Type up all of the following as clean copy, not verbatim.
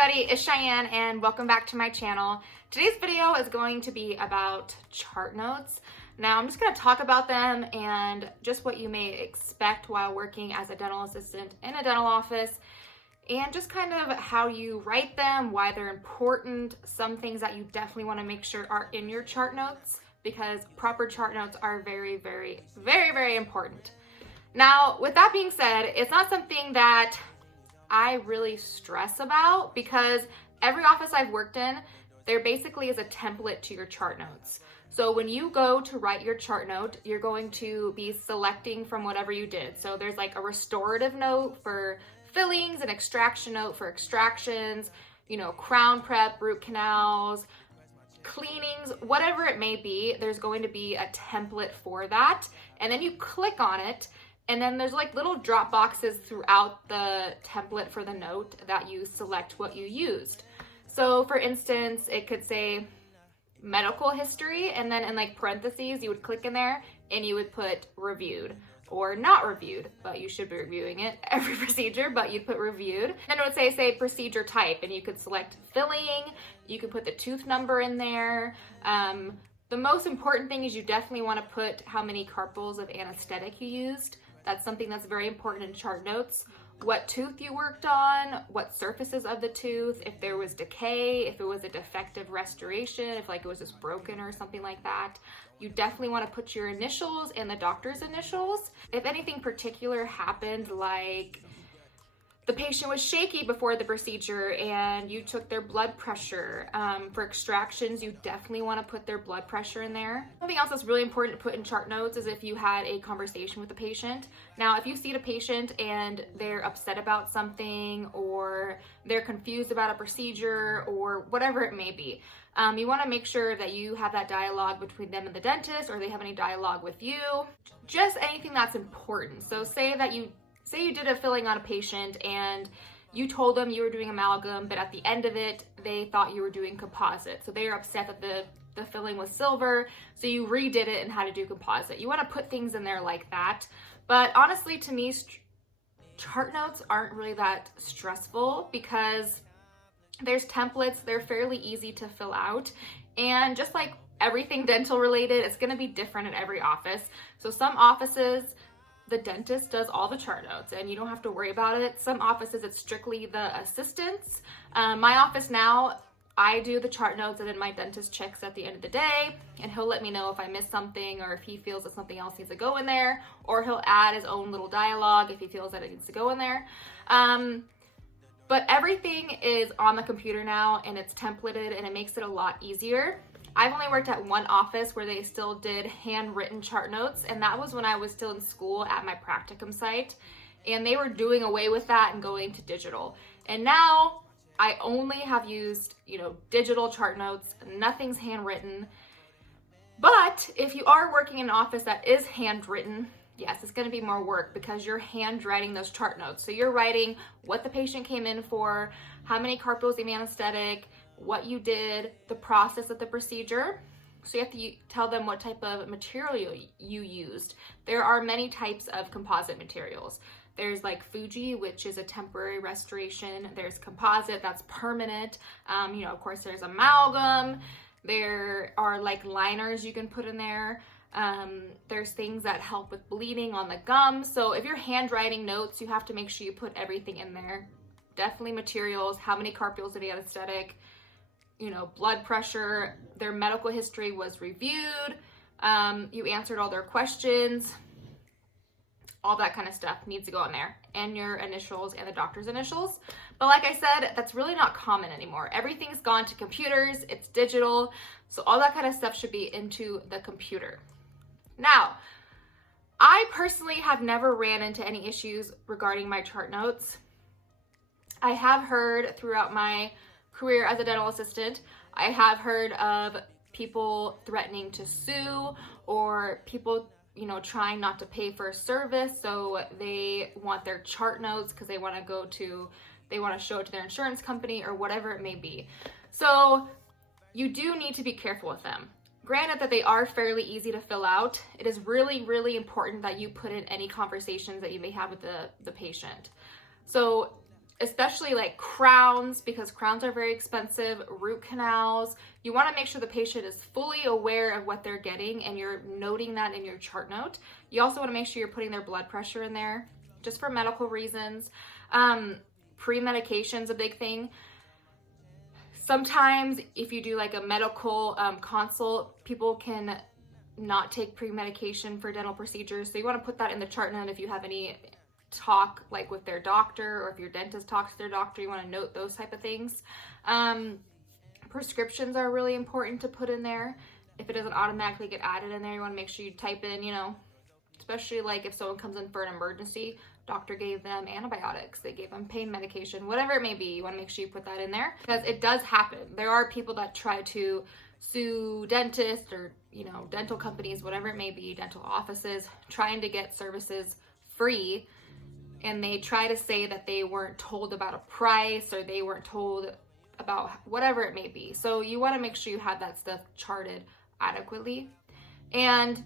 everybody, it's Cheyenne and welcome back to my channel. Today's video is going to be about chart notes. Now I'm just going to talk about them and just what you may expect while working as a dental assistant in a dental office, and just kind of how you write them, why they're important, some things that you definitely want to make sure are in your chart notes, because proper chart notes are very important. Now, with that being said, it's not something that I really stress about because every office I've worked in, there basically is a template to your chart notes. So when you go to write your chart note, you're going to be selecting from whatever you did. So there's like a restorative note for fillings, an extraction note for extractions, crown prep, root canals, cleanings, whatever it may be, there's going to be a template for that. And then you click on it, and then there's like little drop boxes throughout the template for the note that you select what you used. So for instance, it could say medical history, and then in like parentheses, you would click in there and you would put reviewed or not reviewed, but you should be reviewing it every procedure, but you'd put reviewed. Then it would say procedure type, and you could select filling, you could put the tooth number in there. The most important thing is you definitely want to put how many carpals of anesthetic you used. That's something that's very important in chart notes. What tooth you worked on, what surfaces of the tooth, if there was decay, if it was a defective restoration, if like it was just broken or something like that. You definitely want to put your initials and the doctor's initials. If anything particular happened, like the patient was shaky before the procedure and you took their blood pressure. For extractions, you definitely want to put their blood pressure in there. Something else that's really important to put in chart notes is if you had a conversation with the patient. Now, if you see the patient and they're upset about something, or they're confused about a procedure, or whatever it may be, you want to make sure that you have that dialogue between them and the dentist, or they have any dialogue with you. Just anything that's important. So say you did a filling on a patient and you told them you were doing amalgam, but at the end of it, they thought you were doing composite. So they are upset that the filling was silver, so you redid it and had to do composite. You want to put things in there like that. But honestly, to me, chart notes aren't really that stressful because there's templates, they're fairly easy to fill out. And just like everything dental related, it's going to be different in every office. So some offices, the dentist does all the chart notes and you don't have to worry about it. Some offices, it's strictly the assistants. My office now, I do the chart notes and then my dentist checks at the end of the day and he'll let me know if I missed something or if he feels that something else needs to go in there, or he'll add his own little dialogue if he feels that it needs to go in there. But everything is on the computer now and it's templated and it makes it a lot easier. I've only worked at one office where they still did handwritten chart notes, and that was when I was still in school at my practicum site, and they were doing away with that and going to digital. And now I only have used, digital chart notes, nothing's handwritten. But if you are working in an office that is handwritten, yes, it's going to be more work because you're handwriting those chart notes. So you're writing what the patient came in for, how many carpals of anesthetic, what you did, the process of the procedure. So you have to tell them what type of material you used. There are many types of composite materials. There's like Fuji, which is a temporary restoration. There's composite, that's permanent. Of course, there's amalgam. There are like liners you can put in there. There's things that help with bleeding on the gums. So if you're handwriting notes, you have to make sure you put everything in there. Definitely materials, how many carpals of anesthetic, blood pressure, their medical history was reviewed, you answered all their questions, all that kind of stuff needs to go in there, and your initials and the doctor's initials. But like I said, that's really not common anymore. Everything's gone to computers, it's digital, so all that kind of stuff should be into the computer. Now, I personally have never ran into any issues regarding my chart notes. I have heard throughout my career as a dental assistant, I have heard of people threatening to sue, or people, trying not to pay for a service, so they want their chart notes because they want to show it to their insurance company or whatever it may be. So you do need to be careful with them. Granted that they are fairly easy to fill out, it is really important that you put in any conversations that you may have with the patient. So especially like crowns, because crowns are very expensive, root canals. You want to make sure the patient is fully aware of what they're getting and you're noting that in your chart note. You also want to make sure you're putting their blood pressure in there, just for medical reasons. Pre-medication's a big thing. Sometimes if you do like a medical consult, people can not take pre-medication for dental procedures. So you want to put that in the chart note if you have any talk like with their doctor, or if your dentist talks to their doctor, you want to note those type of things. Prescriptions are really important to put in there. If it doesn't automatically get added in there, you want to make sure you type in, you know, especially like if someone comes in for an emergency, doctor gave them antibiotics, they gave them pain medication, whatever it may be, you want to make sure you put that in there, because it does happen. There are people that try to sue dentists or, you know, dental companies, whatever it may be, dental offices, trying to get services free, and they try to say that they weren't told about a price or they weren't told about whatever it may be. So you want to make sure you have that stuff charted adequately. And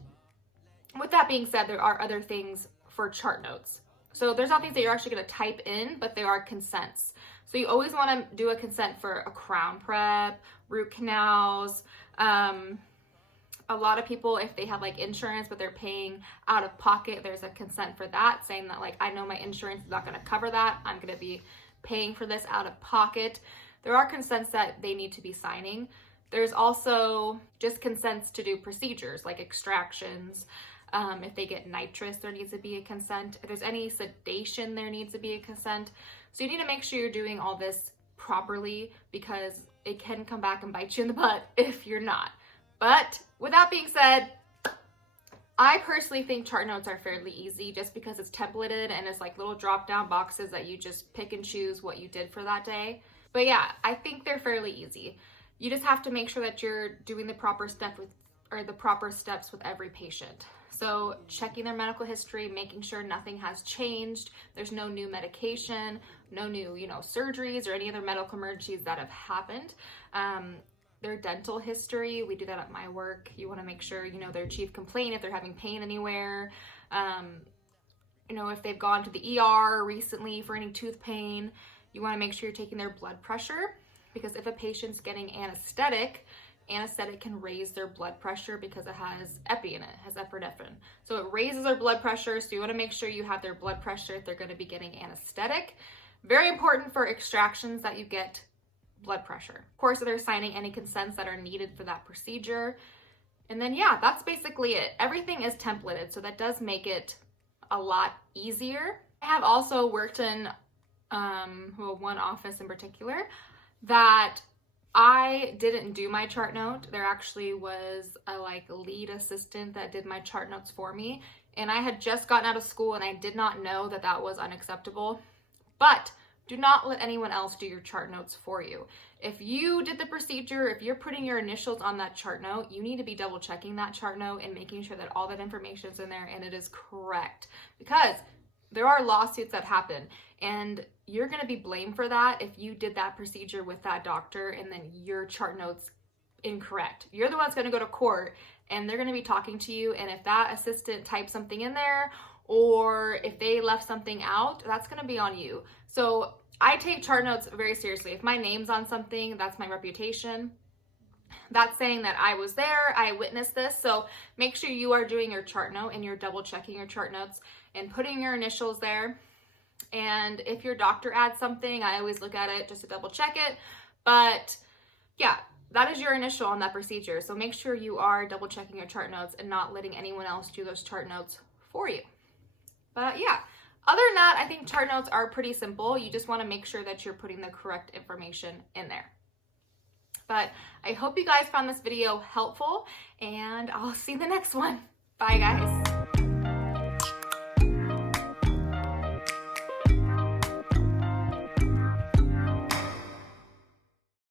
with that being said, there are other things for chart notes. So there's not things that you're actually going to type in, but there are consents. So you always want to do a consent for a crown prep, root canals. A lot of people, if they have like insurance, but they're paying out of pocket, there's a consent for that, saying that like, I know my insurance is not going to cover that. I'm going to be paying for this out of pocket. There are consents that they need to be signing. There's also just consents to do procedures like extractions. If they get nitrous, there needs to be a consent. If there's any sedation, there needs to be a consent. So you need to make sure you're doing all this properly, because it can come back and bite you in the butt if you're not. But with that being said, I personally think chart notes are fairly easy, just because it's templated and it's like little drop down boxes that you just pick and choose what you did for that day. But yeah, I think they're fairly easy. You just have to make sure that you're doing the proper steps with every patient. So checking their medical history, making sure nothing has changed, there's no new medication, no new, you know, surgeries or any other medical emergencies that have happened. Their dental history, we do that at my work. You want to make sure, you know, their chief complaint, if they're having pain anywhere, you know, if they've gone to the ER recently for any tooth pain. You want to make sure you're taking their blood pressure, because if a patient's getting anesthetic can raise their blood pressure because it has epi in it, has epinephrine. So it raises their blood pressure, so you want to make sure you have their blood pressure if they're going to be getting anesthetic. Very important for extractions that you get blood pressure. Of course, they're signing any consents that are needed for that procedure. And then yeah, that's basically it. Everything is templated, so that does make it a lot easier. I have also worked in one office in particular that I didn't do my chart note. There actually was a like lead assistant that did my chart notes for me, and I had just gotten out of school and I did not know that that was unacceptable. But do not let anyone else do your chart notes for you. If you did the procedure, if you're putting your initials on that chart note, you need to be double checking that chart note and making sure that all that information is in there and it is correct, because there are lawsuits that happen and you're going to be blamed for that if you did that procedure with that doctor and then your chart note's incorrect. You're the one that's going to go to court and they're going to be talking to you, and if that assistant typed something in there or if they left something out, that's going to be on you. So I take chart notes very seriously. If my name's on something, that's my reputation. That's saying that I was there, I witnessed this. So make sure you are doing your chart note and you're double checking your chart notes and putting your initials there. And if your doctor adds something, I always look at it just to double check it. But yeah, that is your initial on that procedure. So make sure you are double checking your chart notes and not letting anyone else do those chart notes for you. But yeah, other than that, I think chart notes are pretty simple. You just want to make sure that you're putting the correct information in there. But I hope you guys found this video helpful, and I'll see you in the next one. Bye, guys.